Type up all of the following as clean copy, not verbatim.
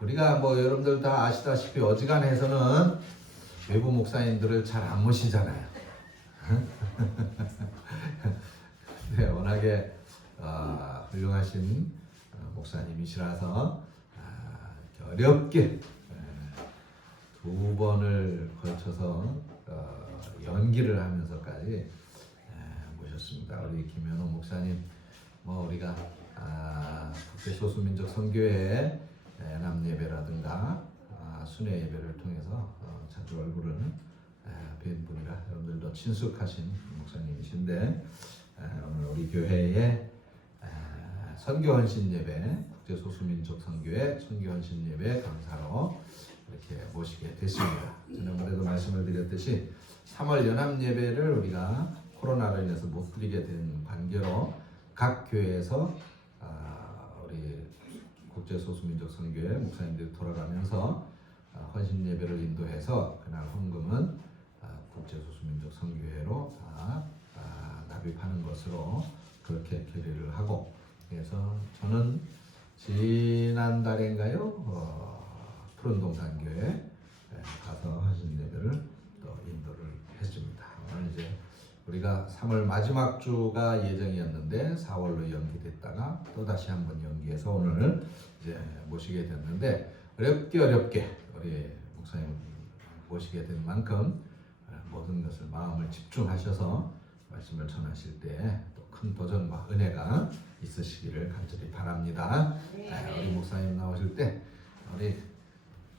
우리가 뭐 여러분들 다 아시다시피 어지간해서는 외부 목사님들을 잘 안 모시잖아요. 네, 워낙에 훌륭하신 목사님이시라서 어렵게 두 번을 걸쳐서 연기를 하면서까지 모셨습니다. 우리 김현호 목사님, 뭐 우리가 국제소수민족 선교회 애남 예배라든가 순회 예배를 통해서 자주 얼굴을 뵌 분이라 여러분들도 친숙하신 목사님이신데, 오늘 우리 교회의 선교헌신 예배, 국제소수민족 선교회 선교헌신 예배 강사로 이렇게 모시게 됐습니다. 지난번에도 말씀을 드렸듯이 3월 연합 예배를 우리가 코로나로 인해서 못 드리게 된 관계로 각 교회에서 우리 국제소수민족 선교회 목사님들이 돌아가면서 헌신 예배를 인도해서 그날 헌금은 국제소수민족 선교회로 다 납입하는 것으로 그렇게 결의를 하고, 그래서 저는 지난달인가요? 푸른동산교회 가서 헌신 예배를 또 인도를 했습니다. 오늘 이제 우리가 3월 마지막 주가 예정이었는데 4월로 연기됐다가 또 다시 한번 연기해서 오늘 이제 모시게 됐는데, 어렵게 우리 목사님 모시게 된 만큼 모든 것을 마음을 집중하셔서 말씀을 전하실 때 또 큰 도전과 은혜가 있으시기를 간절히 바랍니다. 우리 목사님 나오실 때 우리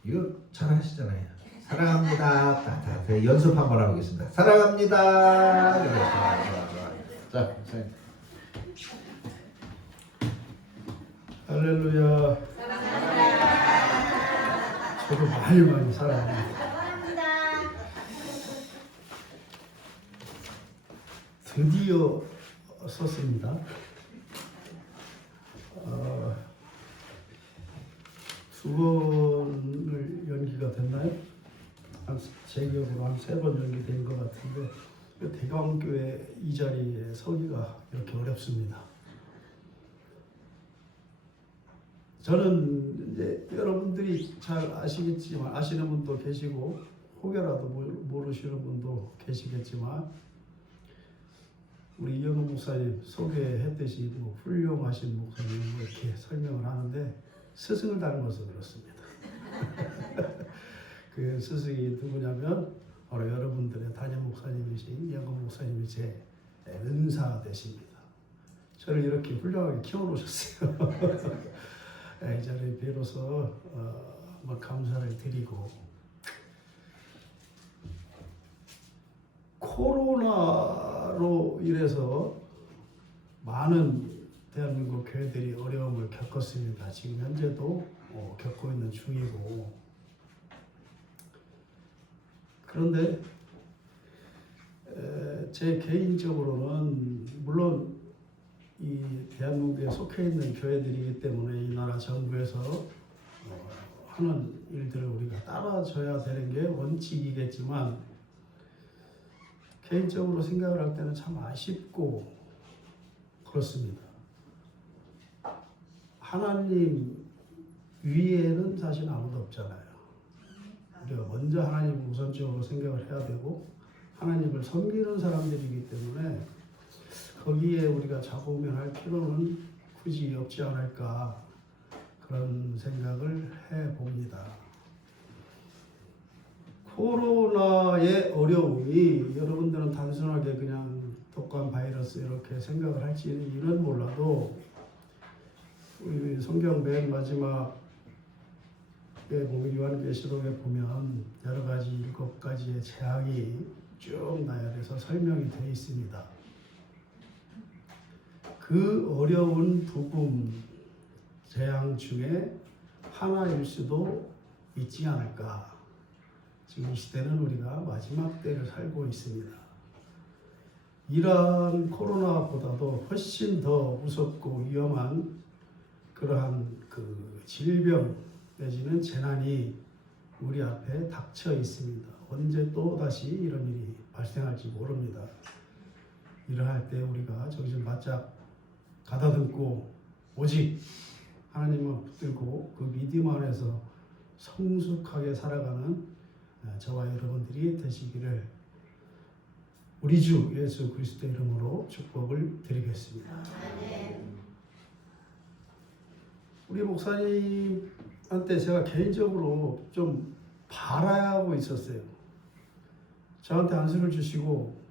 이거 잘 하시잖아요. 사랑합니다. 자, 연습 한번 해보겠습니다. 사랑합니다. 자, 목사님. 할렐루야. 저도 많이 사랑합니다. 드디어 썼습니다. 두 번을 연기가 됐나요? 제 기억으로 한 3번 연기된 것 같은데, 대강교회 이 자리에 서기가 이렇게 어렵습니다. 저는 이제 여러분들이 잘 아시겠지만, 아시는 분도 계시고 혹여라도 모르시는 분도 계시겠지만, 우리 이영훈 목사님 소개했듯이 훌륭하신 목사님 이렇게 설명을 하는데 스승을 닮아서 그렇습니다. 그 스승이 누구냐면 바로 여러분들의 담임 목사님이신 이영훈 목사님이 제 은사 되십니다. 저를 이렇게 훌륭하게 키워놓으셨어요. 이 자리에 비로소 감사를 드리고, 코로나로 인해서 많은 대한민국 교회들이 어려움을 겪었습니다. 지금 현재도 겪고 있는 중이고, 그런데 제 개인적으로는 물론 이 대한민국에 속해 있는 교회들이기 때문에 이 나라 정부에서 하는 일들을 우리가 따라줘야 되는 게 원칙이겠지만, 개인적으로 생각을 할 때는 참 아쉽고 그렇습니다. 하나님 위에는 사실 아무도 없잖아요. 우리가 먼저 하나님을 우선적으로 생각을 해야 되고, 하나님을 섬기는 사람들이기 때문에 거기에 우리가 좌고우면할 필요는 굳이 없지 않을까, 그런 생각을 해봅니다. 코로나의 어려움이 여러분들은 단순하게 그냥 독감 바이러스 이렇게 생각을 할지는 몰라도, 우리 성경 맨 마지막에 보면 요한계시록에 보면 여러 가지 7가지의 재앙이 쭉 나열해서 설명이 되어 있습니다. 그 어려운 부분 재앙 중에 하나일 수도 있지 않을까. 지금 이 시대는 우리가 마지막 때를 살고 있습니다. 이러한 코로나보다도 훨씬 더 무섭고 위험한 그러한 그 질병 내지는 재난이 우리 앞에 닥쳐 있습니다. 언제 또 다시 이런 일이 발생할지 모릅니다. 이러할 때 우리가 정신 바짝 가다듬고 오직 하나님만 붙들고 그 믿음 안에서 성숙하게 살아가는 저와 여러분들이 되시기를 우리 주 예수 그리스도 이름으로 축복을 드리겠습니다. 우리 목사님한테 제가 개인적으로 좀 바라고 있었어요. 저한테 안수를 주시고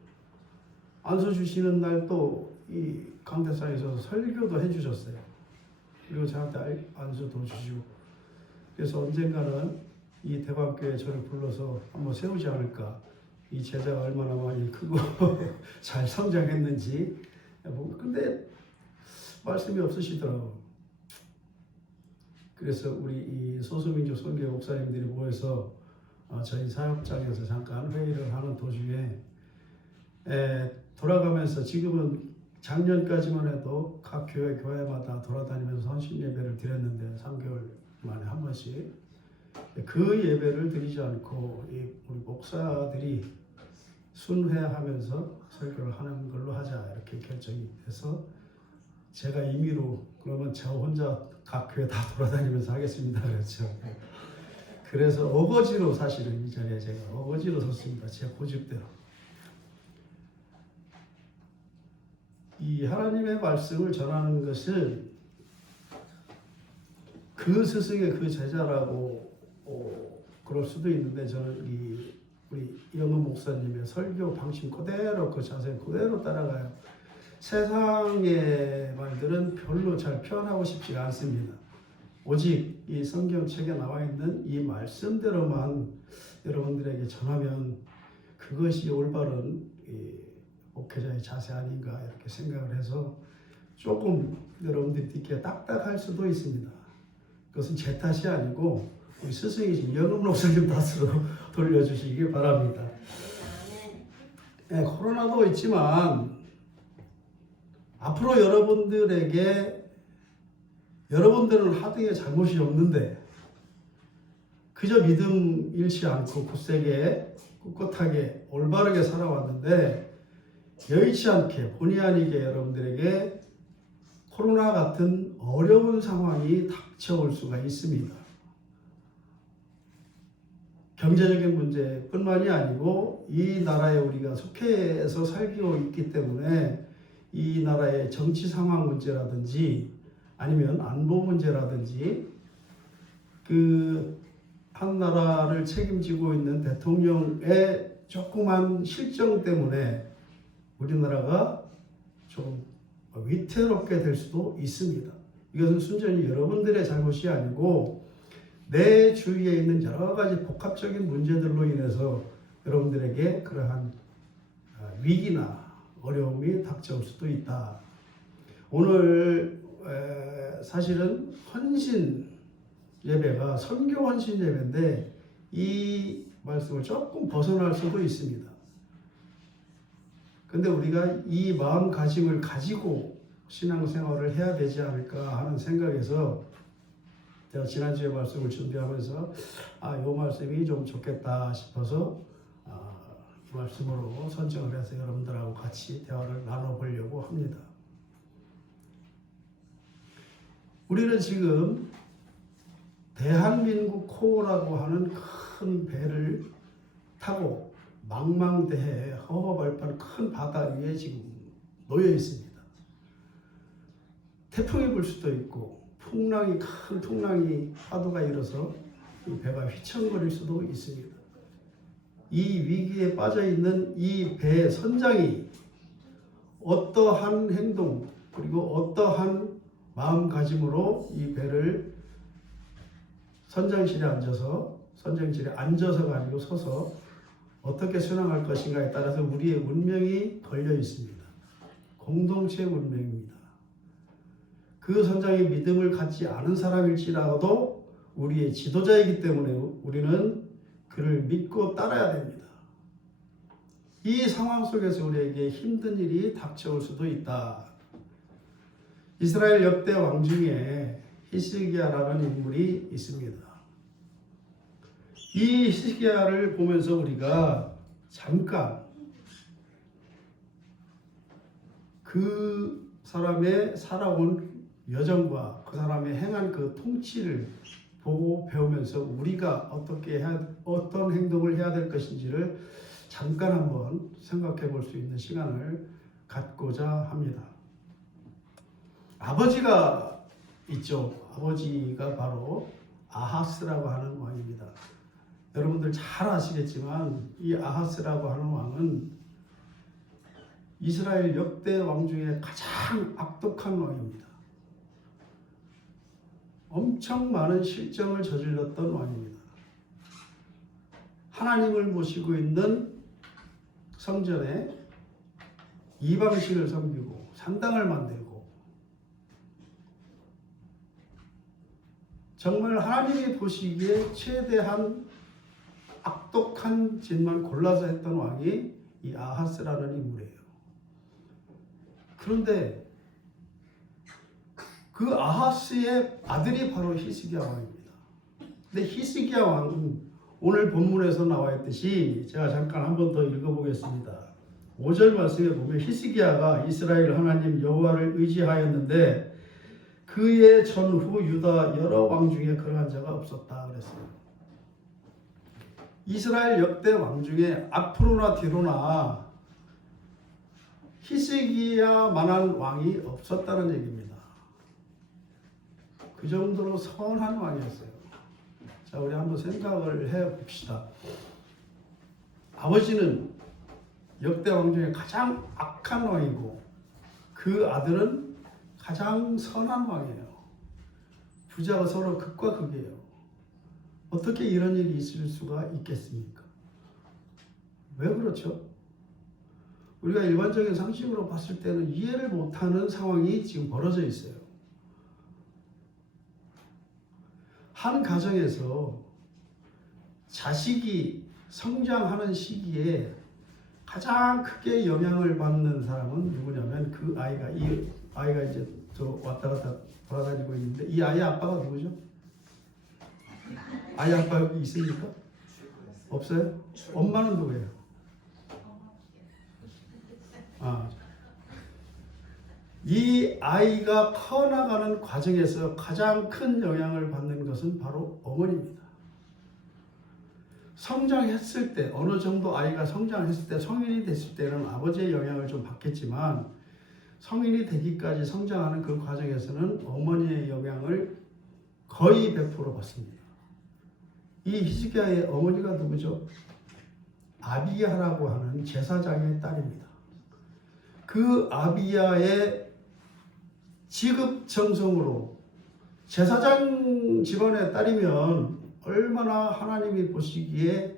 안수 주시는 날 또 이 강대상에 있어서 설교도 해주셨어요. 그리고 저한테 안수도 주시고 그래서 언젠가는 이 대관교회에 저를 불러서 한번 세우지 않을까. 이 제자가 얼마나 많이 크고 잘 성장했는지. 근데 말씀이 없으시더라고요. 그래서 우리 이 소수민족 선교회 목사님들이 모여서 저희 사역장에서 잠깐 회의를 하는 도중에 돌아가면서 지금은 작년까지만 해도 각 교회마다 돌아다니면서 헌신 예배를 드렸는데 3개월 만에 한 번씩 그 예배를 드리지 않고 우리 목사들이 순회하면서 설교를 하는 걸로 하자 이렇게 결정이 돼서 제가 임의로 그러면 저 혼자 각 교회 다 돌아다니면서 하겠습니다 그랬죠. 그래서 어거지로 사실은 이 자리에 제가 어거지로 섰습니다. 제 고집대로. 이 하나님의 말씀을 전하는 것은 그 스승의 그 제자라고 그럴 수도 있는데 저는 우리 이영은 목사님의 설교 방침 그대로 그 자세 그대로 따라가요. 세상의 말들은 별로 잘 표현하고 싶지가 않습니다. 오직 이 성경책에 나와 있는 이 말씀대로만 여러분들에게 전하면 그것이 올바른 목회자의 자세 아닌가 이렇게 생각을 해서 조금 여러분들이 듣기에 딱딱할 수도 있습니다. 그것은 제 탓이 아니고 우리 스승이신 이영은 목사님 탓으로 돌려주시기 바랍니다. 네, 코로나도 있지만 앞으로 여러분들은 하등에 잘못이 없는데 그저 믿음 잃지 않고 굳세게 꿋꿋하게 올바르게 살아왔는데 여의치 않게 본의 아니게 여러분들에게 코로나 같은 어려운 상황이 닥쳐올 수가 있습니다. 경제적인 문제뿐만이 아니고 이 나라에 우리가 속해서 살고 있기 때문에 이 나라의 정치 상황 문제라든지 아니면 안보 문제라든지 그 한 나라를 책임지고 있는 대통령의 조그만 실정 때문에 우리나라가 좀 위태롭게 될 수도 있습니다. 이것은 순전히 여러분들의 잘못이 아니고 내 주위에 있는 여러 가지 복합적인 문제들로 인해서 여러분들에게 그러한 위기나 어려움이 닥쳐올 수도 있다. 오늘 사실은 헌신 예배가 선교 헌신 예배인데 이 말씀을 조금 벗어날 수도 있습니다. 근데 우리가 이 마음가짐을 가지고 신앙생활을 해야 되지 않을까 하는 생각에서 제가 지난주에 말씀을 준비하면서 이 말씀이 좀 좋겠다 싶어서 이 말씀으로 선정을 해서 여러분들하고 같이 대화를 나눠보려고 합니다. 우리는 지금 대한민국 코라고 하는 큰 배를 타고 망망대해 허허벌판 큰 바다 위에 지금 놓여 있습니다. 태풍이 불 수도 있고 큰 풍랑이 파도가 일어서 이 배가 휘청거릴 수도 있습니다. 이 위기에 빠져 있는 이 배의 선장이 어떠한 행동 그리고 어떠한 마음가짐으로 이 배를 선장실에 앉아서가 아니고 서서 어떻게 순항할 것인가에 따라서 우리의 운명이 걸려 있습니다. 공동체 운명입니다. 그 선장이 믿음을 갖지 않은 사람일지라도 우리의 지도자이기 때문에 우리는 그를 믿고 따라야 됩니다. 이 상황 속에서 우리에게 힘든 일이 닥쳐올 수도 있다. 이스라엘 역대 왕 중에 히스기야라는 인물이 있습니다. 이 히스기야를 보면서 우리가 잠깐 그 사람의 살아온 여정과 그 사람의 행한 그 통치를 보고 배우면서 우리가 어떤 행동을 해야 될 것인지를 잠깐 한번 생각해 볼 수 있는 시간을 갖고자 합니다. 아버지가 있죠. 아버지가 바로 아하스라고 하는 왕입니다. 여러분들 잘 아시겠지만 이 아하스라고 하는 왕은 이스라엘 역대 왕 중에 가장 악독한 왕입니다. 엄청 많은 실정을 저질렀던 왕입니다. 하나님을 모시고 있는 성전에 이방신을 섬기고 산당을 만들고 정말 하나님이 보시기에 최대한 악독한 짓만 골라서 했던 왕이 이 아하스라는 인물이에요. 그런데 그 아하스의 아들이 바로 히스기야 왕입니다. 근데 히스기야 왕은 오늘 본문에서 나와 있듯이 제가 잠깐 한 번 더 읽어보겠습니다. 5절 말씀에 보면 히스기야가 이스라엘 하나님 여호와를 의지하였는데 그의 전후 유다 여러 왕 중에 그러한 자가 없었다 그랬어요. 이스라엘 역대 왕 중에 앞으로나 뒤로나 히스기야만한 왕이 없었다는 얘기입니다. 그 정도로 선한 왕이었어요. 자, 우리 한번 생각을 해봅시다. 아버지는 역대 왕 중에 가장 악한 왕이고 그 아들은 가장 선한 왕이에요. 부자가 서로 극과 극이에요. 어떻게 이런 일이 있을 수가 있겠습니까? 왜 그렇죠? 우리가 일반적인 상식으로 봤을 때는 이해를 못하는 상황이 지금 벌어져 있어요. 한 가정에서 자식이 성장하는 시기에 가장 크게 영향을 받는 사람은 누구냐면 그 아이가, 이 아이가 이제 저 왔다 갔다 돌아다니고 있는데 이 아이의 아빠가 누구죠? 아이 아빠 여기 있습니까? 없어요? 엄마는 누구예요? 이 아이가 커나가는 과정에서 가장 큰 영향을 받는 것은 바로 어머니입니다. 성장했을 때, 어느 정도 아이가 성장했을 때, 성인이 됐을 때는 아버지의 영향을 좀 받겠지만 성인이 되기까지 성장하는 그 과정에서는 어머니의 영향을 거의 100% 받습니다. 이 히스기야의 어머니가 누구죠? 아비야라고 하는 제사장의 딸입니다. 그 아비야의 지극정성으로 제사장 집안의 딸이면 얼마나 하나님이 보시기에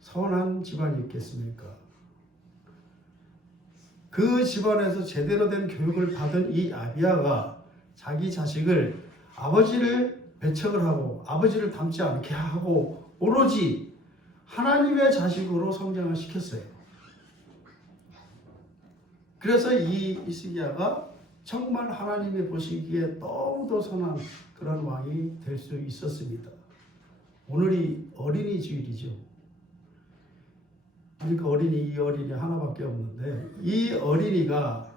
선한 집안이 있겠습니까? 그 집안에서 제대로 된 교육을 받은 이 아비야가 자기 자식을 아버지를 배척을 하고 아버지를 닮지 않게 하고 오로지 하나님의 자식으로 성장을 시켰어요. 그래서 이 히스기야가 정말 하나님이 보시기에 너무도 선한 그런 왕이 될 수 있었습니다. 오늘이 어린이 주일이죠. 그러니까 이 어린이 하나밖에 없는데 이 어린이가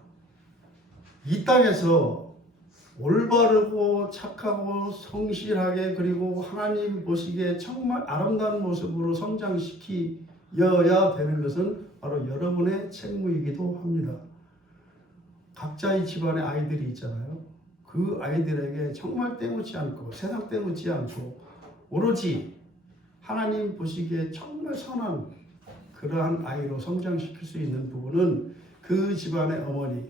이 땅에서 올바르고 착하고 성실하게 그리고 하나님 보시기에 정말 아름다운 모습으로 성장시키어야 되는 것은 바로 여러분의 책무이기도 합니다. 각자의 집안의 아이들이 있잖아요. 그 아이들에게 정말 때묻지 않고 세상 때묻지 않고 오로지 하나님 보시기에 정말 선한 그러한 아이로 성장시킬 수 있는 부분은 그 집안의 어머니,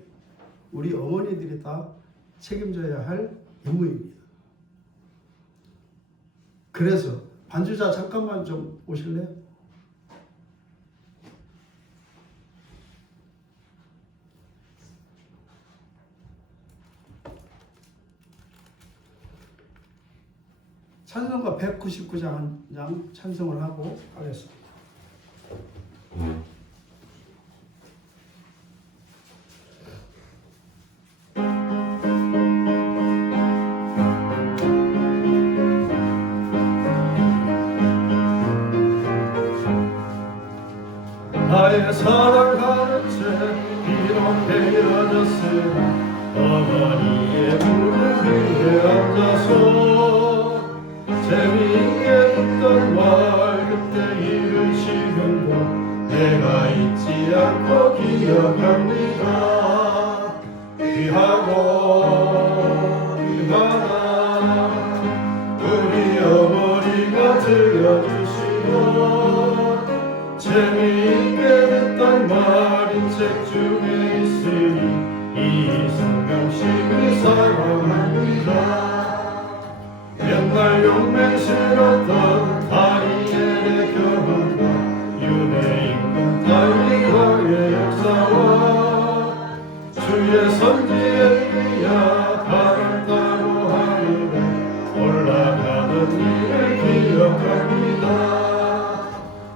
우리 어머니들이 다 책임져야 할 임무입니다. 그래서 반주자 잠깐만 좀 오실래요? 찬송가 199장 찬송을 하고 하겠습니다. 나의 사랑하는 채 비록 헤어졌으나 어머니의 무릎 위에 앉아서 재미있게 듣던 말 그때 일을 지금도 내가 잊지 않고 기억합니다. 귀하고 귀하다 우리 어머니가 들려주시던 재미있게 듣던 말이 책 중에 있으니 이 성경심이 사랑합니다. 옛날 용맹스럽던 다니엘의 경험과 유대인과 다윗과의 역사와 주의 선지 엘리야 발을 따로 하늘에 올라가던 일을 기억합니다.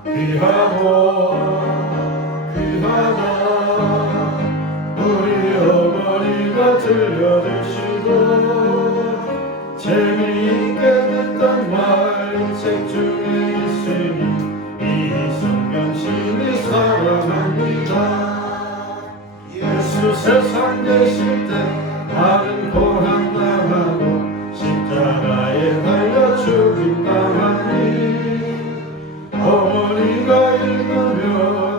귀하고 귀하다 우리 어머니가 들려주시던 재미있게 듣던 말 책 중에 있으니 이 성경심이 사랑합니다. 예수 세상 계실 때 나는 고난당하고 십자가에 달려 죽임당하니 어머니가 읽으며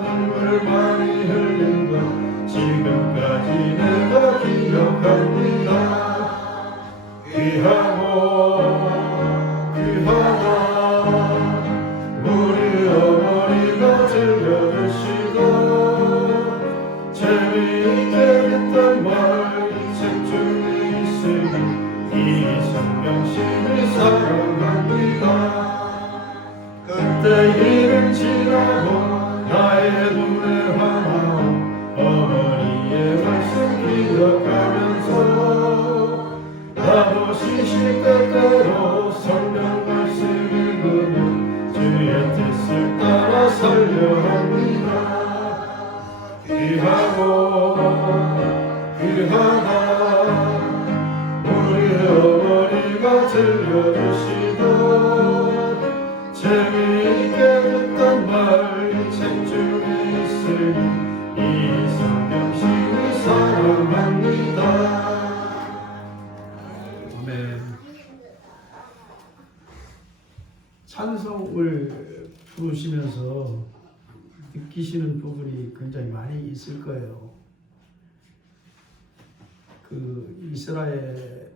눈물 많이 흘린 것 지금까지 내가 기억합니다. 귀하고 귀하다 우리 어머니가 들려주시던 재미있게 듣던 말 책 중에 있으니 이 성경심이 사랑합니다. 그때 일을 지나고 나의 눈에 환하오 어머니의 말씀 기억하면서 나도 시시때때로 성경 말씀 읽으며 주의 뜻을 따라 살려 합니다. 귀하고 귀하다 우리 어머니가 들려주시던 재미있게 듣던 말 책 중에 있으니 이 성경심이 사랑합니다. 아멘. 찬송을 부르시면서 느끼시는 부분이 굉장히 많이 있을 거예요. 그 이스라엘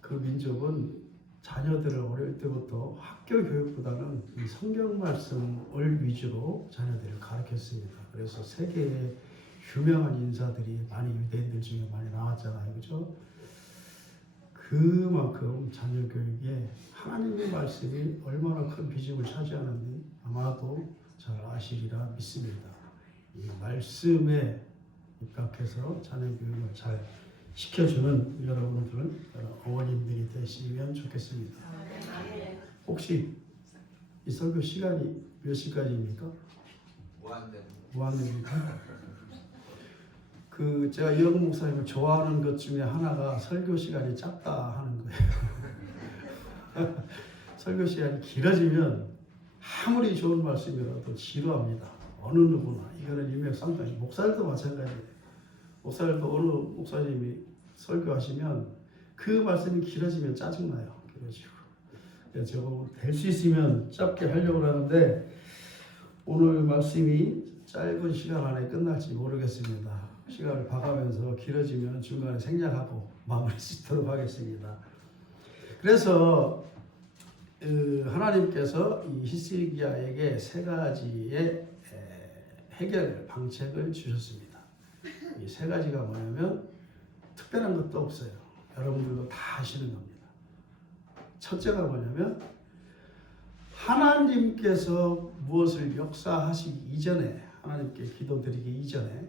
그 민족은 자녀들을 어릴 때부터 학교 교육보다는 이 성경 말씀을 위주로 자녀들을 가르쳤습니다. 그래서 세계에 유명한 인사들이 많이 유대인들 중에 많이 나왔잖아요, 그렇죠? 그만큼 자녀 교육에 하나님의 말씀이 얼마나 큰 비중을 차지하는지 아마도 잘 아시리라 믿습니다. 이 말씀에 입각해서 자녀 교육을 잘 시켜주는 여러분들은 어머님들이 되시면 좋겠습니다. 혹시 이 설교 시간이 몇 시까지입니까? 무한대입니까? 그 제가 이영 목사님을 좋아하는 것 중에 하나가 설교 시간이 짧다 하는 거예요. 설교 시간이 길어지면 아무리 좋은 말씀이라도 지루합니다. 어느 누구나. 이거는 일맥상통이 목사들도 마찬가지예요. 목사들도 어느 목사님이 설교하시면 그 말씀이 길어지면 짜증나요. 길어지고. 그래서 저거 될 수 있으면 짧게 하려고 하는데 오늘 말씀이 짧은 시간 안에 끝날지 모르겠습니다. 시간을 봐가면서 길어지면 중간에 생략하고 마무리 짓도록 하겠습니다. 그래서 하나님께서 이 히스기야에게 세 가지의 해결 방책을 주셨습니다. 이 세 가지가 뭐냐면 특별한 것도 없어요. 여러분들도 다 아시는 겁니다. 첫째가 뭐냐면 하나님께서 무엇을 역사하시기 이전에 하나님께 기도드리기 이전에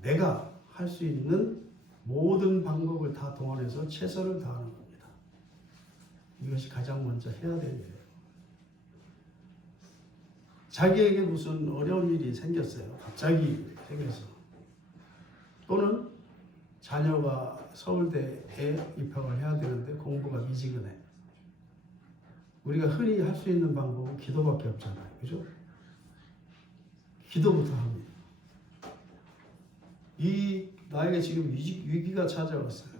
내가 할 수 있는 모든 방법을 다 동원해서 최선을 다하는 겁니다. 이것이 가장 먼저 해야 될 일이에요. 자기에게 무슨 어려운 일이 생겼어요. 갑자기 생겨서. 또는 자녀가 서울대에 입학을 해야 되는데 공부가 미지근해. 우리가 흔히 할 수 있는 방법은 기도밖에 없잖아요. 그죠? 기도부터 합니다. 나에게 지금 위기가 찾아왔어요.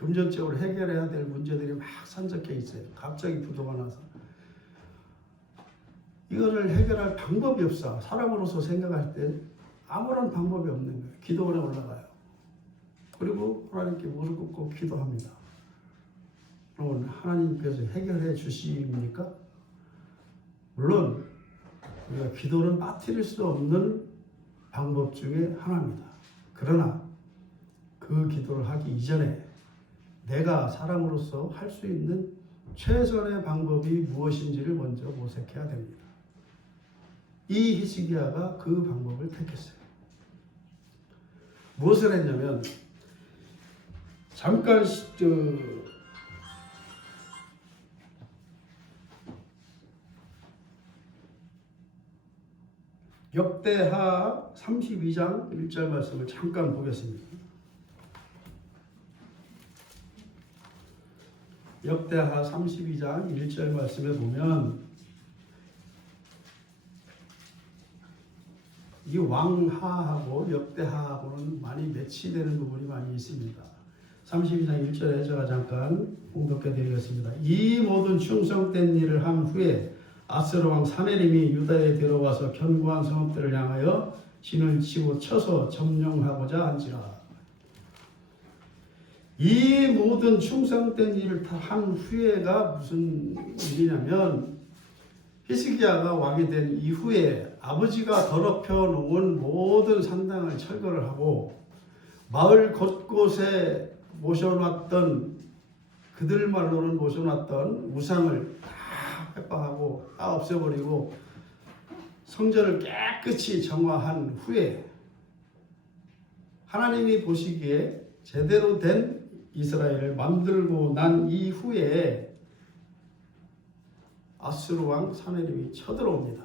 금전적으로 해결해야 될 문제들이 막 산적해 있어요. 갑자기 부도가 나서. 이거를 해결할 방법이 없어. 사람으로서 생각할 때 아무런 방법이 없는 거예요. 기도원에 올라가요. 그리고 하나님께 무릎 꿇고 기도합니다. 그러면 하나님께서 해결해 주십니까? 물론 우리가 기도는 빠뜨릴 수 없는 방법 중에 하나입니다. 그러나 그 기도를 하기 이전에 내가 사람으로서 할 수 있는 최선의 방법이 무엇인지를 먼저 모색해야 됩니다. 이 히스기야가 그 방법을 택했어요. 무엇을 했냐면 잠깐 역대하 32장 1절 말씀을 잠깐 보겠습니다. 역대하 32장 1절 말씀에 보면 이 왕하하고 역대하하고는 많이 매치되는 부분이 많이 있습니다. 32장 1절에 제가 잠깐 공독해 드리겠습니다. 이 모든 충성된 일을 한 후에 아스로 왕 사네림이 유다에 들어와서 견고한 성읍들을 향하여 진을 치고 쳐서 점령하고자 한지라. 이 모든 충성된 일을 다 한 후에가 무슨 일이냐면 히스기야가 왕이 된 이후에 아버지가 더럽혀 놓은 모든 산당을 철거를 하고 마을 곳곳에 모셔놨던 그들 말로는 모셔놨던 우상을 다 회파하고 다 없애버리고 성전을 깨끗이 정화한 후에 하나님이 보시기에 제대로 된 이스라엘을 만들고 난 이후에 아스루 왕 사네립이 쳐들어옵니다.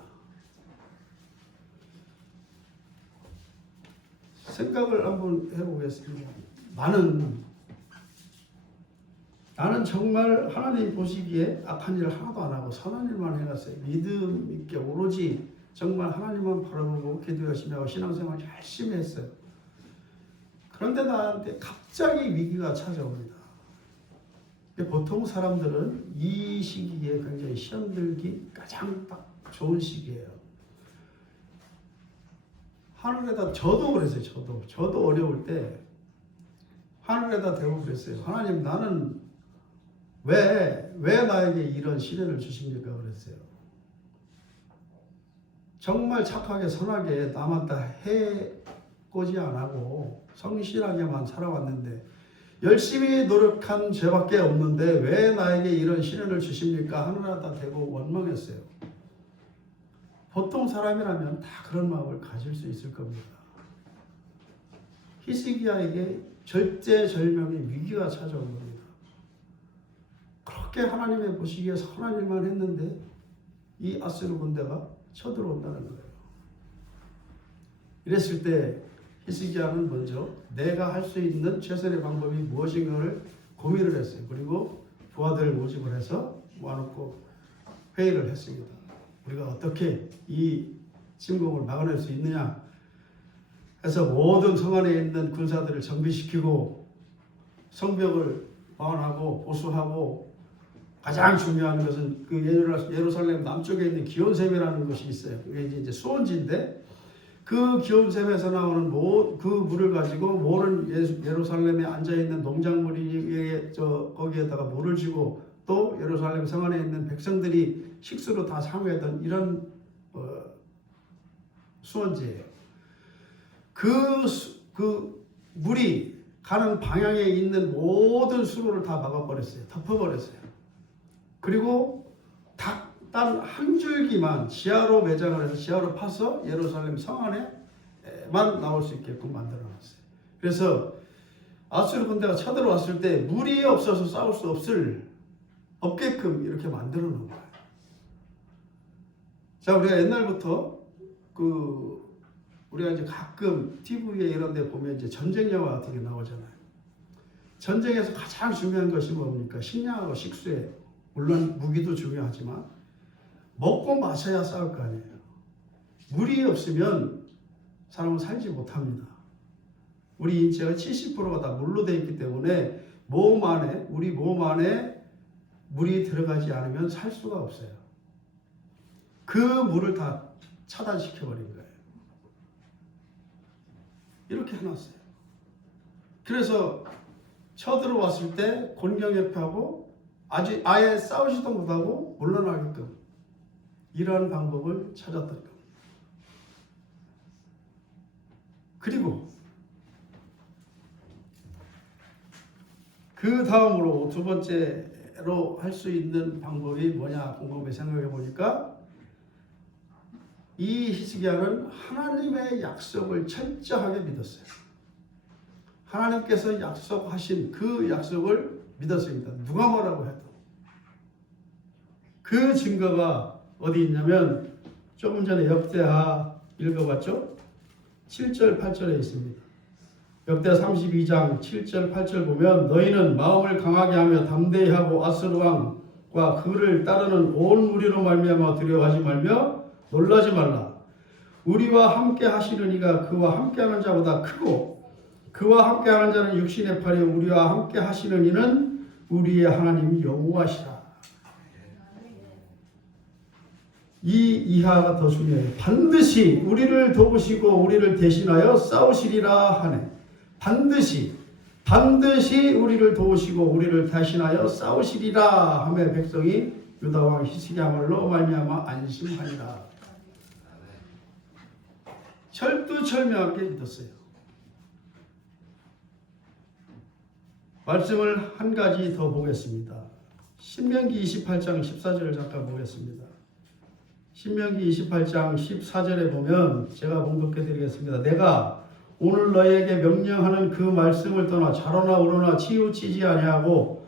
생각을 한번 해보겠습니다. 나는 정말 하나님 보시기에 악한 일을 하나도 안 하고 선한 일만 해갔어요. 믿음 있게 오로지 정말 하나님만 바라보고 기도 열심히 하고 신앙생활 열심히 했어요. 그런데 나한테 갑자기 위기가 찾아옵니다. 보통 사람들은 이 시기에 굉장히 시험 들기 가장 딱 좋은 시기예요. 하늘에다 저도 그랬어요. 저도 어려울 때 하늘에다 대고 그랬어요. 하나님, 나는 왜 나에게 이런 시련을 주십니까? 그랬어요. 정말 착하게 선하게 남한테 해코지 안 하고 성실하게만 살아왔는데 열심히 노력한 죄밖에 없는데 왜 나에게 이런 시련을 주십니까? 하늘에다 대고 원망했어요. 보통 사람이라면 다 그런 마음을 가질 수 있을 겁니다. 히스기야에게 절대절명의 위기가 찾아온 겁니다. 그렇게 하나님의 보시기에 선한 일만 했는데 이 아스루 군대가 쳐들어온다는 거예요. 이랬을 때 히스기야는 먼저 내가 할 수 있는 최선의 방법이 무엇인가를 고민을 했어요. 그리고 부하들을 모집을 해서 모아놓고 회의를 했습니다. 우리가 어떻게 이 침공을 막아낼 수 있느냐 해서 모든 성 안에 있는 군사들을 정비시키고 성벽을 마련하고 보수하고 가장 중요한 것은 그 예루살렘 남쪽에 있는 기온샘이라는 것이 있어요. 그게 이제 수온지인데 그 기온샘에서 나오는 그 물을 가지고 모든 예루살렘에 앉아 있는 농작물이 거기에다가 물을 주고 또 예루살렘 성 안에 있는 백성들이 식수로 다 사용했던 이런 수원지예요. 그 물이 가는 방향에 있는 모든 수로를 다 막아버렸어요. 덮어버렸어요. 그리고 단 한 줄기만 지하로 매장을 해서 지하로 파서 예루살렘 성 안에만 나올 수 있게끔 만들어놨어요. 그래서 아수르 군대가 쳐들어왔을 때 물이 없어서 싸울 수 없게끔 이렇게 만들어 놓은 거예요. 자, 우리가 옛날부터 우리가 이제 가끔 TV에 이런 데 보면 이제 전쟁 영화 같은 게 나오잖아요. 전쟁에서 가장 중요한 것이 뭡니까? 식량하고 식수예요. 물론 무기도 중요하지만 먹고 마셔야 싸울 거 아니에요. 물이 없으면 사람은 살지 못합니다. 우리 인체가 70%가 다 물로 되어 있기 때문에 우리 몸 안에 물이 들어가지 않으면 살 수가 없어요. 그 물을 다 차단시켜버린 거예요. 이렇게 해놨어요. 그래서 쳐들어왔을 때 곤경협회하고 아예 싸우지도 못하고 물러나게끔 이러한 방법을 찾았던 겁니다. 그리고 그 다음으로 두 번째로 할 수 있는 방법이 뭐냐 곰곰이 생각해 보니까 이 히스기야는 하나님의 약속을 철저하게 믿었어요. 하나님께서 약속하신 그 약속을 믿었습니다. 누가 뭐라고 해도. 그 증거가 어디 있냐면 조금 전에 역대하 읽어봤죠? 7절 8절에 있습니다. 역대 32장 7절 8절 보면 너희는 마음을 강하게 하며 담대히 하고 아스루 왕과 그를 따르는 온 무리로 말미암아 두려워하지 말며 놀라지 말라. 우리와 함께 하시는 이가 그와 함께하는 자보다 크고 그와 함께하는 자는 육신의 팔이 우리와 함께 하시는 이는 우리의 하나님 여호와시라. 이 이하가 더 중요해요. 반드시 우리를 도우시고 우리를 대신하여 싸우시리라 하네. 반드시 우리를 도우시고 우리를 대신하여 싸우시리라 하며 백성이 유다 왕 히스기야말로 말미암아 안심하니라. 철두철미하게 믿었어요. 말씀을 한 가지 더 보겠습니다. 신명기 28장 14절을 잠깐 보겠습니다. 신명기 28장 14절에 보면 제가 봉독해 드리겠습니다. 내가 오늘 너에게 명령하는 그 말씀을 떠나 좌로나 우로나 치우치지 아니하고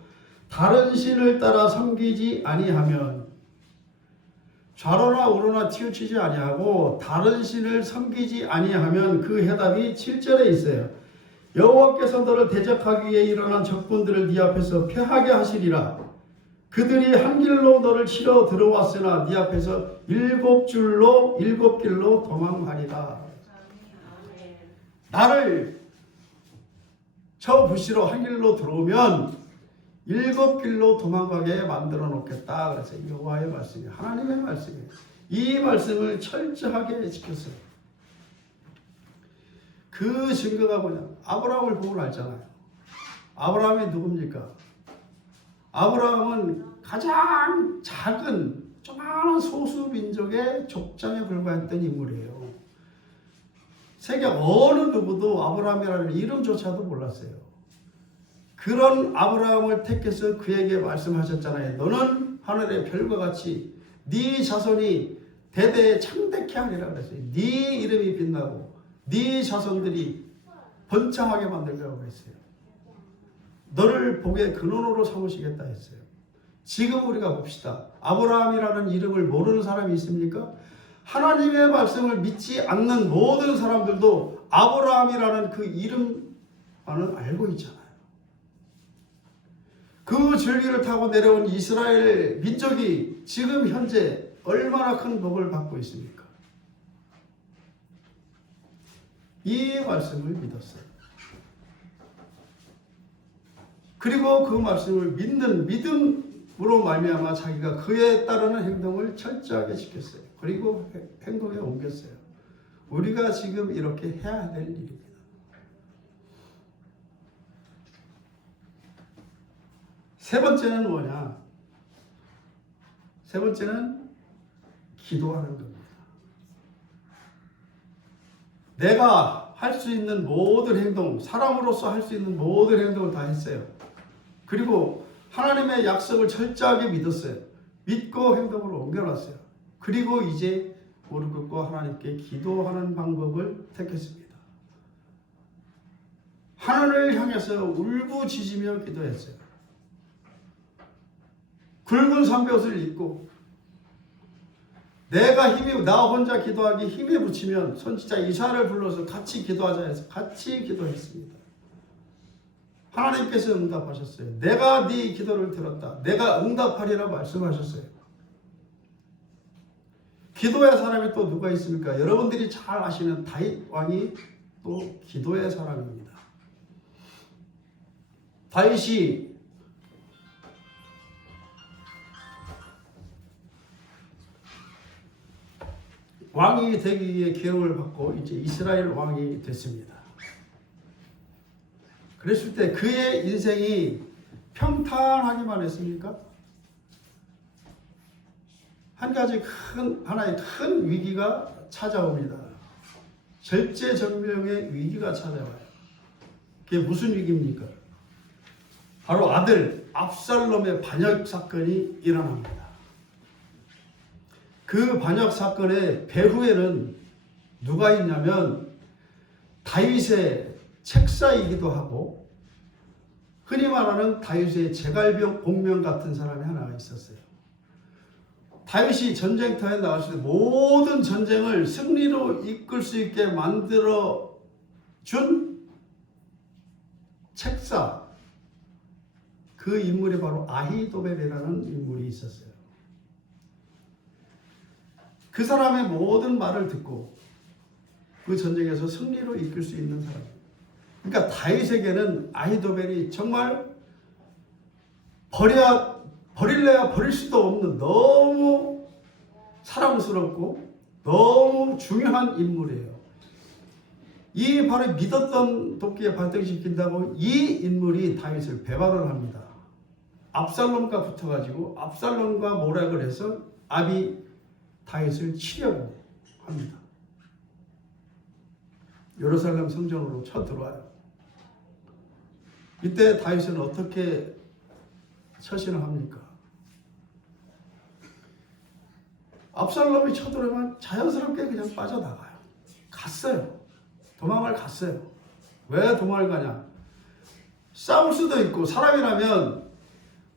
다른 신을 따라 섬기지 아니하면 좌로나 우로나 치우치지 아니하고 다른 신을 섬기지 아니하면 그 해답이 7절에 있어요. 여호와께서 너를 대적하기 위해 일어난 적군들을 네 앞에서 패하게 하시리라. 그들이 한 길로 너를 치러 들어왔으나 네 앞에서 일곱 길로 도망가리라. 나를 저 부시로 한 길로 들어오면 일곱 길로 도망가게 만들어 놓겠다. 그래서 여호와의 말씀이에요. 하나님의 말씀이에요. 이 말씀을 철저하게 지켰어요. 그 증거가 뭐냐? 아브라함을 보고 알잖아요. 아브라함이 누굽니까? 아브라함은 가장 작은 조그마한 소수 민족의 족장에 불과했던 인물이에요. 세계 어느 누구도 아브라함이라는 이름조차도 몰랐어요. 그런 아브라함을 택해서 그에게 말씀하셨잖아요. 너는 하늘의 별과 같이 네 자손이 대대에 창대케 하리라 그랬어요. 네 이름이 빛나고 네 자손들이 번창하게 만들려고 했어요. 너를 복의 근원으로 삼으시겠다 했어요. 지금 우리가 봅시다. 아브라함이라는 이름을 모르는 사람이 있습니까? 하나님의 말씀을 믿지 않는 모든 사람들도 아브라함이라는 그 이름만은 알고 있잖아요. 그 줄기를 타고 내려온 이스라엘 민족이 지금 현재 얼마나 큰 복을 받고 있습니까? 이 말씀을 믿었어요. 그리고 그 말씀을 믿는 믿음으로 말미암아 자기가 그에 따르는 행동을 철저하게 지켰어요. 그리고 행동에 옮겼어요. 우리가 지금 이렇게 해야 될 일입니다. 세 번째는 뭐냐? 세 번째는 기도하는 겁니다. 내가 할 수 있는 모든 행동, 사람으로서 할 수 있는 모든 행동을 다 했어요. 그리고 하나님의 약속을 철저하게 믿었어요. 믿고 행동으로 옮겨놨어요. 그리고 이제 무릎 꿇고 하나님께 기도하는 방법을 택했습니다. 하늘을 향해서 울부짖으며 기도했어요. 굵은 삼배옷을 입고 내가 나 혼자 기도하기 힘에 붙이면 선지자 이사야를 불러서 같이 기도하자 해서 같이 기도했습니다. 하나님께서 응답하셨어요. 내가 네 기도를 들었다. 내가 응답하리라 말씀하셨어요. 기도의 사람이 또 누가 있습니까? 여러분들이 잘 아시는 다윗 왕이 또 기도의 사람입니다. 다윗이 왕이 되기 위해 기름을 받고 이제 이스라엘 왕이 됐습니다. 그랬을 때 그의 인생이 평탄하기만 했습니까? 하나의 큰 위기가 찾아옵니다. 절제절명의 위기가 찾아와요. 그게 무슨 위기입니까? 바로 아들 압살롬의 반역 사건이 일어납니다. 그 반역 사건의 배후에는 누가 있냐면 다윗의 책사이기도 하고 흔히 말하는 다윗의 제갈병 복면 같은 사람이 하나가 있었어요. 다윗이 전쟁터에 나갔을 때 모든 전쟁을 승리로 이끌 수 있게 만들어 준 책사, 그 인물이 바로 아히도벨이라는 인물이 있었어요. 그 사람의 모든 말을 듣고 그 전쟁에서 승리로 이끌 수 있는 사람. 그러니까 다윗에게는 아히도벨이 정말 버릴래야 버릴 수도 없는 너무 사랑스럽고 너무 중요한 인물이에요. 이 바로 믿었던 도끼에 발등시킨다고 이 인물이 다윗을 배반을 합니다. 압살롬과 붙어가지고 압살롬과 모략을 해서 다윗을 치려고 합니다. 예루살렘 성전으로 쳐들어와요. 이때 다윗은 어떻게 처신을 합니까? 압살롬이 쳐들어오면 자연스럽게 그냥 빠져나가요. 갔어요. 도망을 갔어요. 왜 도망을 가냐? 싸울 수도 있고 사람이라면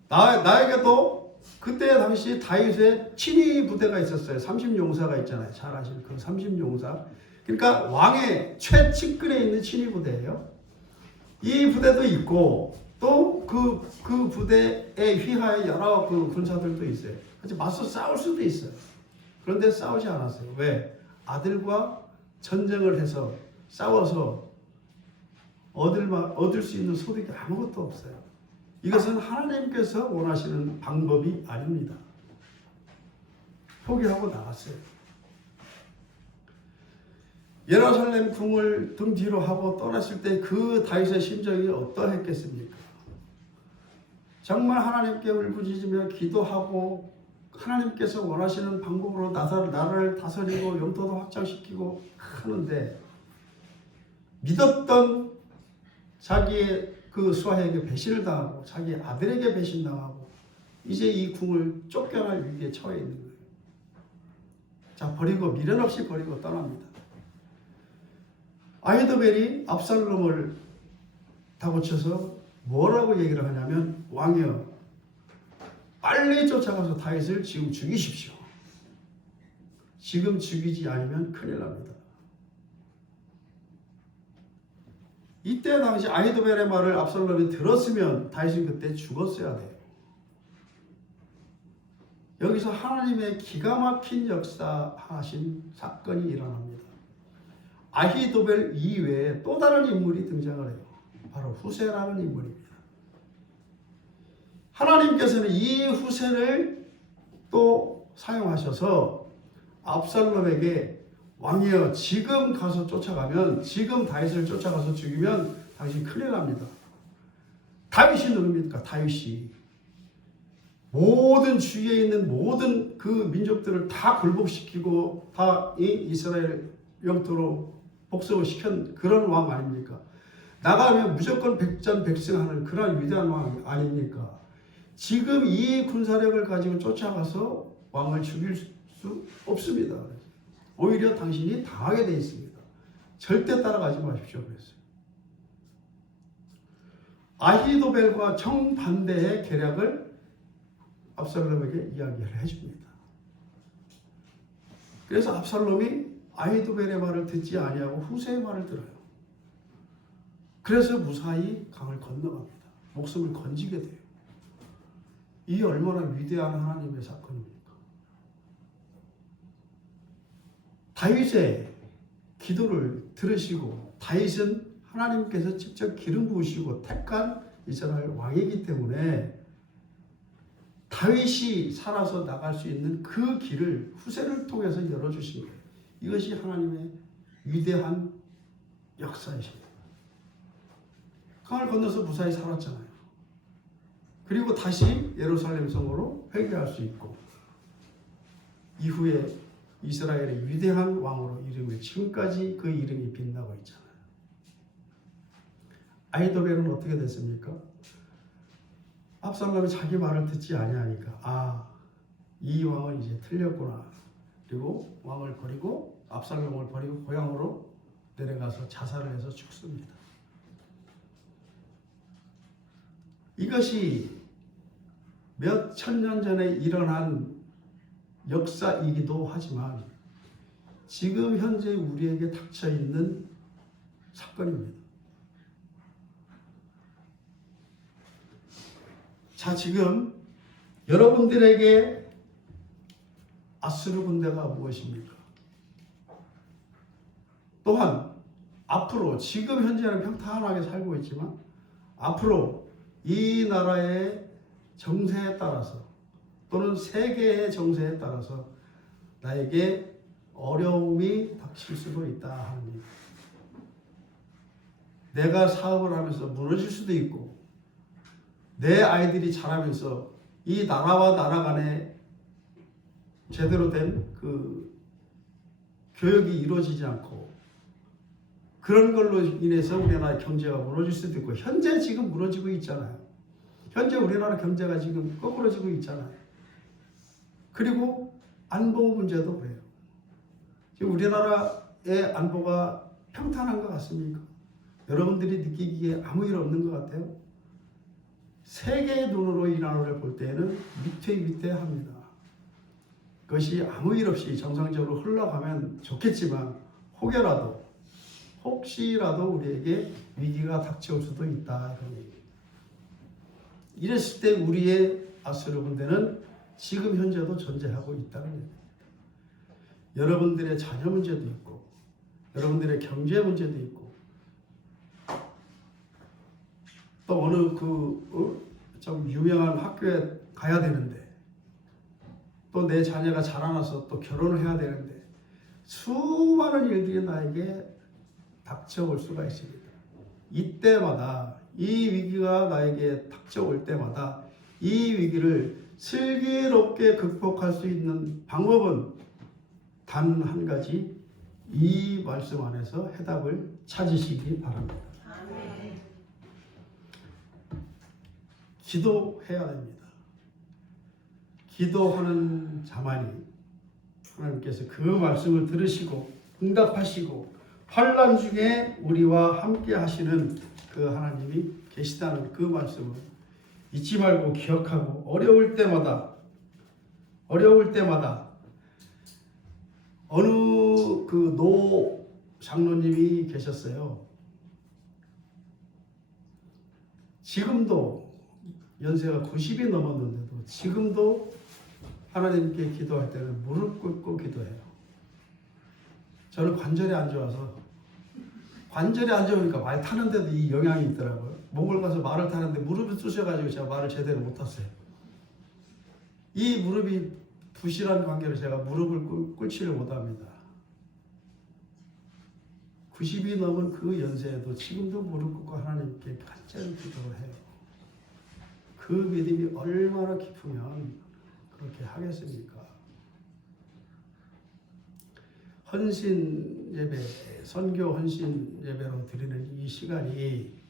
나에게도 그때 당시 다윗의 친위 부대가 있었어요. 30용사가 있잖아요. 잘 아시는 그 30용사. 그러니까 왕의 최측근에 있는 친위 부대예요. 이 부대도 있고 또 그 부대에 휘하의 여러 그 군사들도 있어요. 같이 맞서 싸울 수도 있어요. 그런데 싸우지 않았어요. 왜? 아들과 전쟁을 해서 싸워서 얻을 수 있는 소득이 아무것도 없어요. 이것은 하나님께서 원하시는 방법이 아닙니다. 포기하고 나갔어요. 예루살렘 궁을 등 뒤로 하고 떠났을 때 그 다윗의 심정이 어떠했겠습니까? 정말 하나님께 울부짖으며 기도하고 하나님께서 원하시는 방법으로 나라를 다스리고 영토도 확장시키고 하는데 믿었던 자기의 그 수하에게 배신을 당하고 자기 아들에게 배신당하고 이제 이 궁을 쫓겨날 위기에 처해 있는 거예요. 자, 미련 없이 버리고 떠납니다. 아히도벨이 압살롬을 다고쳐서 뭐라고 얘기를 하냐면 왕이여 빨리 쫓아가서 다윗을 지금 죽이십시오. 지금 죽이지 않으면 큰일 납니다. 이때 당시 아히도벨의 말을 압살롬이 들었으면 다윗은 그때 죽었어야 돼요. 여기서 하나님의 기가 막힌 역사하신 사건이 일어납니다. 아히도벨 이외에 또 다른 인물이 등장을 해요. 바로 후세라는 인물입니다. 하나님께서는 이 후세를 또 사용하셔서 압살롬에게 왕이여 지금 가서 쫓아가면 지금 다윗을 쫓아가서 죽이면 당신 큰일 납니다. 다윗이 누굽니까? 다윗이 모든 주위에 있는 모든 그 민족들을 다 굴복시키고 다 이 이스라엘 영토로 복속을 시킨 그런 왕 아닙니까? 나가면 무조건 백전백승하는 그런 위대한 왕 아닙니까? 지금 이 군사력을 가지고 쫓아가서 왕을 죽일 수 없습니다. 오히려 당신이 당하게 되어 있습니다. 절대 따라가지 마십시오. 그랬어요. 아히도벨과 정반대의 계략을 압살롬에게 이야기를 해줍니다. 그래서 압살롬이 아히도벨의 말을 듣지 아니하고 후세의 말을 들어요. 그래서 무사히 강을 건너갑니다. 목숨을 건지게 돼요. 이 얼마나 위대한 하나님의 사건입니까? 다윗의 기도를 들으시고 다윗은 하나님께서 직접 기름 부으시고 택한 이스라엘 왕이기 때문에 다윗이 살아서 나갈 수 있는 그 길을 후세를 통해서 열어주신 거예요. 이것이 하나님의 위대한 역사이십니다. 강을 건너서 무사히 살았잖아요. 그리고 다시 예루살렘 성으로 회개할 수 있고 이후에 이스라엘의 위대한 왕으로 이름을 지금까지 그 이름이 빛나고 있잖아요. 아히도벨은 어떻게 됐습니까? 압살롬이 자기 말을 듣지 아니하니까 이 왕은 이제 틀렸구나. 그리고 왕을 버리고 압살롬을 버리고 고향으로 내려가서 자살을 해서 죽습니다. 이것이 몇 천년 전에 일어난 역사이기도 하지만 지금 현재 우리에게 닥쳐 있는 사건입니다. 자, 지금 여러분들에게 아수르 군대가 무엇입니까? 또한 앞으로 지금 현재는 평탄하게 살고 있지만 앞으로 이 나라의 정세에 따라서 또는 세계의 정세에 따라서 나에게 어려움이 닥칠 수도 있다 하는, 내가 사업을 하면서 무너질 수도 있고 내 아이들이 자라면서 이 나라와 나라 간에 제대로 된 그 교육이 이루어지지 않고 그런 걸로 인해서 우리나라 경제가 무너질 수도 있고 현재 지금 무너지고 있잖아요. 현재 우리나라 경제가 지금 거꾸로지고 있잖아요. 그리고 안보 문제도 그래요. 지금 우리나라의 안보가 평탄한 것 같습니까? 여러분들이 느끼기에 아무 일 없는 것 같아요? 세계의 눈으로 이 나라를 볼 때에는 위태위태합니다. 그것이 아무 일 없이 정상적으로 흘러가면 좋겠지만 혹시라도 우리에게 위기가 닥쳐올 수도 있다. 이런 얘기입니다. 이랬을 때 우리의 아수르 군대는 지금 현재도 존재하고 있다는 얘기입니다. 여러분들의 자녀 문제도 있고 여러분들의 경제 문제도 있고 또 어느 좀 유명한 학교에 가야 되는데 또 내 자녀가 자라나서 또 결혼을 해야 되는데 수많은 일들이 나에게 닥쳐올 수가 있습니다. 이때마다 이 위기가 나에게 닥쳐올 때마다 이 위기를 슬기롭게 극복할 수 있는 방법은 단 한 가지, 이 말씀 안에서 해답을 찾으시기 바랍니다. 아멘. 기도해야 됩니다. 기도하는 자만이 하나님께서 그 말씀을 들으시고 응답하시고 환난 중에 우리와 함께 하시는 그 하나님이 계시다는 그 말씀을 잊지 말고 기억하고 어려울 때마다 어느 그 노 장로님이 계셨어요. 지금도 연세가 90이 넘었는데도 지금도 하나님께 기도할 때는 무릎 꿇고 기도해요. 저는 관절이 안 좋아서 관절이 안 좋으니까 말 타는데도 이 영향이 있더라고요. 몽골 가서 말을 타는데 무릎이 쑤셔가지고 제가 말을 제대로 못 탔어요. 이 무릎이 부실한 관계로 제가 무릎을 꿇지를 못합니다. 90이 넘은 그 연세에도 지금도 무릎 꿇고 하나님께 간절히 기도를 해요. 그 믿음이 얼마나 깊으면 그렇게 하겠습니까? 헌신 예배, 선교 헌신 예배로 드리는 이 시간이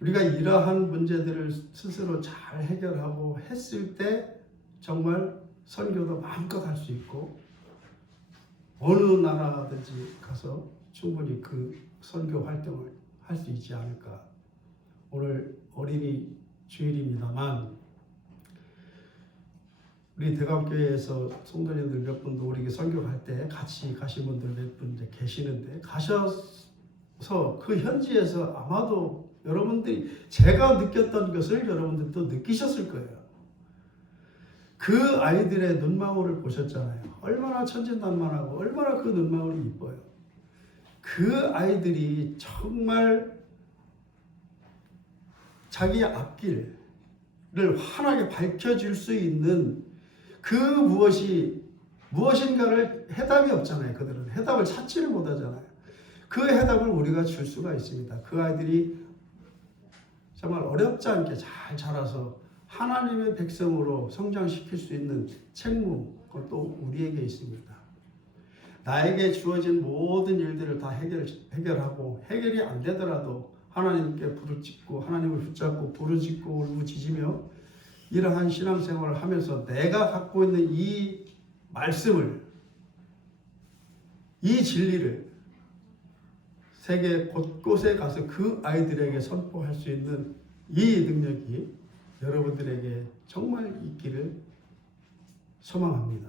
우리가 이러한 문제들을 스스로 잘 해결하고 했을 때 정말 선교도 마음껏 할 수 있고 어느 나라든지 가서 충분히 그 선교 활동을 할 수 있지 않을까. 오늘 어린이 주일입니다만 우리 대감교회에서 성도님들 몇 분도 우리 선교 갈 때 같이 가신 분들 몇 분 이제 계시는데 가셔서 그 현지에서 아마도 여러분들이 제가 느꼈던 것을 여러분들도 느끼셨을 거예요. 그 아이들의 눈망울을 보셨잖아요. 얼마나 천진난만하고 얼마나 그 눈망울이 이뻐요. 그 아이들이 정말 자기의 앞길을 환하게 밝혀줄 수 있는 그 무엇인가를 해답이 없잖아요. 그들은 해답을 찾지를 못하잖아요. 그 해답을 우리가 줄 수가 있습니다. 그 아이들이 정말 어렵지 않게 잘 자라서 하나님의 백성으로 성장시킬 수 있는 책무, 그것도 우리에게 있습니다. 나에게 주어진 모든 일들을 다 해결하고 해결이 안 되더라도 하나님께 부르짖고 하나님을 붙잡고 부르짖고 울부짖으며 이러한 신앙생활을 하면서 내가 갖고 있는 이 말씀을, 이 진리를 세계 곳곳에 가서 그 아이들에게 선포할 수 있는 이 능력이 여러분들에게 정말 있기를 소망합니다.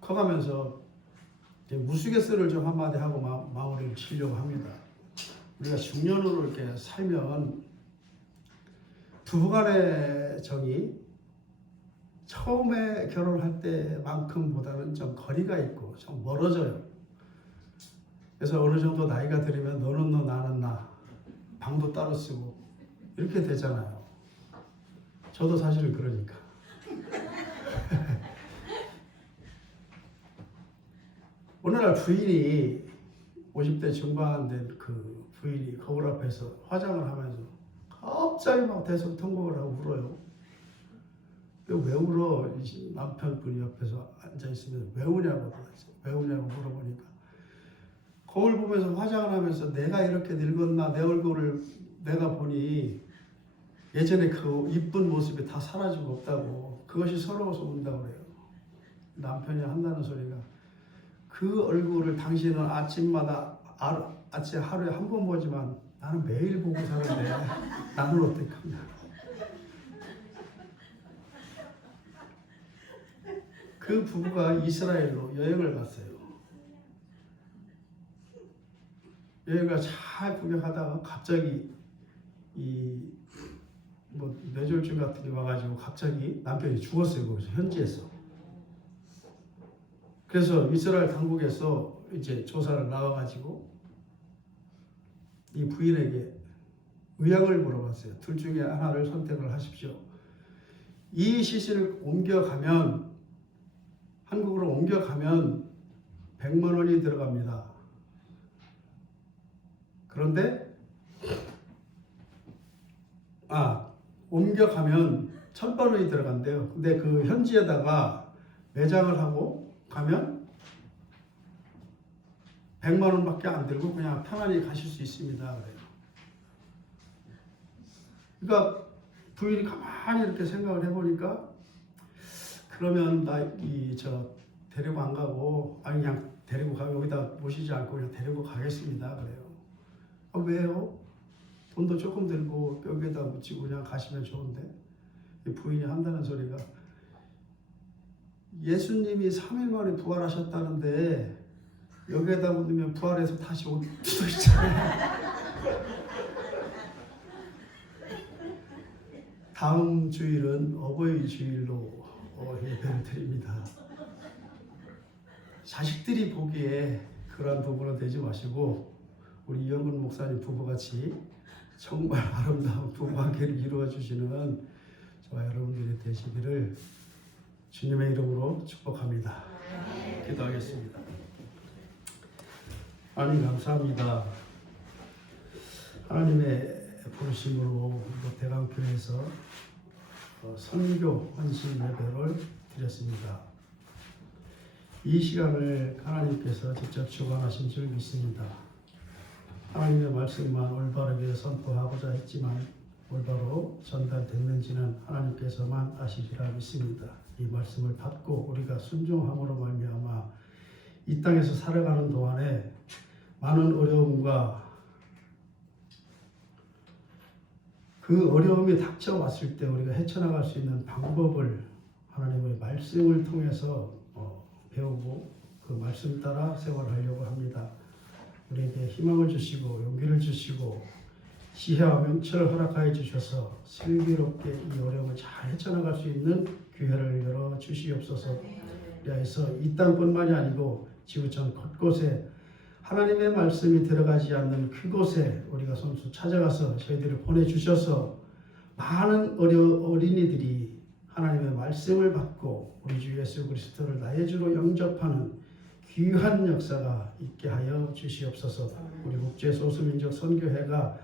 커가면서 무스갯소리를 좀 한마디 하고 마무리를 치려고 합니다. 우리가 중년으로 이렇게 살면 부부간의 정이 처음에 결혼할 때만큼보다는 좀 거리가 있고 좀 멀어져요. 그래서 어느 정도 나이가 들으면 너는 너 나는 나, 방도 따로 쓰고 이렇게 되잖아요. 저도 사실은 그러니까. 어느 날 부인이 50대 중반 된 그 부인이 거울 앞에서 화장을 하면서 갑자기 막 대성통곡을 하고 울어요. 왜 울어? 남편분이 옆에서 앉아있으면 왜 우냐고 물어보니까 거울 보면서 화장을 하면서 내가 이렇게 늙었나, 내 얼굴을 내가 보니 예전에 그 이쁜 모습이 다 사라지고 없다고, 그것이 서러워서 운다고 그래요. 남편이 한다는 소리가 그 얼굴을 당신은 아침마다 아침 하루에 한 번 보지만 나는 매일 보고 사는데 나는 어떡하냐. 그 부부가 이스라엘로 여행을 갔어요. 여행을 잘 구경하다가 갑자기 뇌졸중 같은 게 와가지고 갑자기 남편이 죽었어요. 거기서 현지에서. 그래서 이스라엘 당국에서 이제 조사를 나와가지고 이 부인에게 의향을 물어봤어요. 둘 중에 하나를 선택을 하십시오. 이 시신을 옮겨가면, 한국으로 옮겨가면 100만 원이 들어갑니다. 그런데 옮겨가면 1000만 원이 들어간대요. 근데 그 현지에다가 매장을 하고 가면 100만 원밖에 안 들고 그냥 편안히 가실 수 있습니다. 그래요. 그러니까 부인이 가만히 이렇게 생각을 해보니까 그러면 데리고 안 가고 그냥 데리고 가고 여기다 모시지 않고 그냥 데리고 가겠습니다. 그래요. 왜요? 돈도 조금 들고 뼈에다 묻히고 그냥 가시면 좋은데 부인이 한다는 소리가 예수님이 3일 만에 부활하셨다는데 여기에다 묻으면 부활해서 다시 올 수도 있잖아요. 다음 주일은 어버이 주일로 예배를 드립니다. 자식들이 보기에 그러한 부부는 되지 마시고 우리 이영근 목사님 부부같이 정말 아름다운 부부관계를 이루어 주시는 저와 여러분들이 되시기를 주님의 이름으로 축복합니다. 기도하겠습니다. 하나님 감사합니다. 하나님의 부르심으로 대강교회에서 선교 헌신 예배를 드렸습니다. 이 시간을 하나님께서 직접 주관하신 줄 믿습니다. 하나님의 말씀만 올바르게 선포하고자 했지만 올바로 전달됐는지는 하나님께서만 아시리라 믿습니다. 이 말씀을 받고 우리가 순종함으로 말미암아 이 땅에서 살아가는 동안에 많은 어려움과 그 어려움이 닥쳐왔을 때 우리가 헤쳐나갈 수 있는 방법을 하나님의 말씀을 통해서 배우고 그 말씀 따라 생활하려고 합니다. 우리에게 희망을 주시고 용기를 주시고 지혜와 명철을 허락하여 주셔서 슬기롭게 이 어려움을 잘 헤쳐나갈 수 있는 기회를 열어 주시옵소서. 그래서 이 땅뿐만이 아니고 지구촌 곳곳에 하나님의 말씀이 들어가지 않는 그곳에 우리가 손수 찾아가서 저희들을 보내주셔서 많은 어린이들이 하나님의 말씀을 받고 우리 주 예수 그리스도를 나의 주로 영접하는 귀한 역사가 있게 하여 주시옵소서. 우리 국제소수민족 선교회가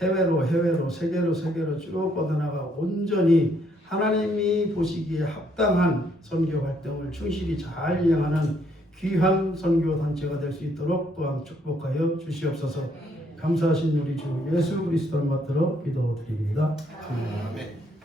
해외로 세계로 쭉 뻗어나가 온전히 하나님이 보시기에 합당한 선교 활동을 충실히 잘 이행하는 귀한 선교 단체가 될 수 있도록 또한 축복하여 주시옵소서. 감사하신 우리 주 예수 그리스도를 받들어 기도드립니다. 아멘.